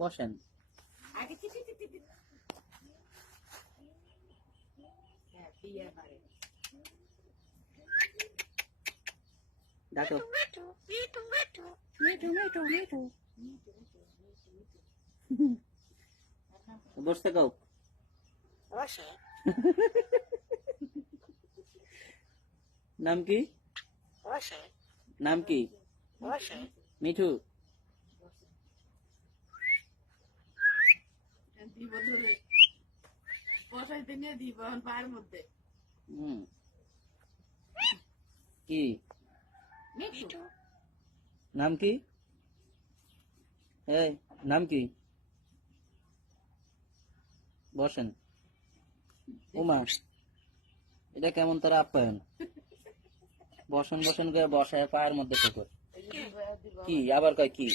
বসেন। ডাকো। বসতে কও। নাম কি? নাম কি? মিঠু। কি নাম কি? এই নাম কি? বসেন। উমা, এটা কেমন তার আপ্যায়ন? বসেন বসেন করে বসায় পায়ের মধ্যে ঠোকর। কি আবার কয় কি?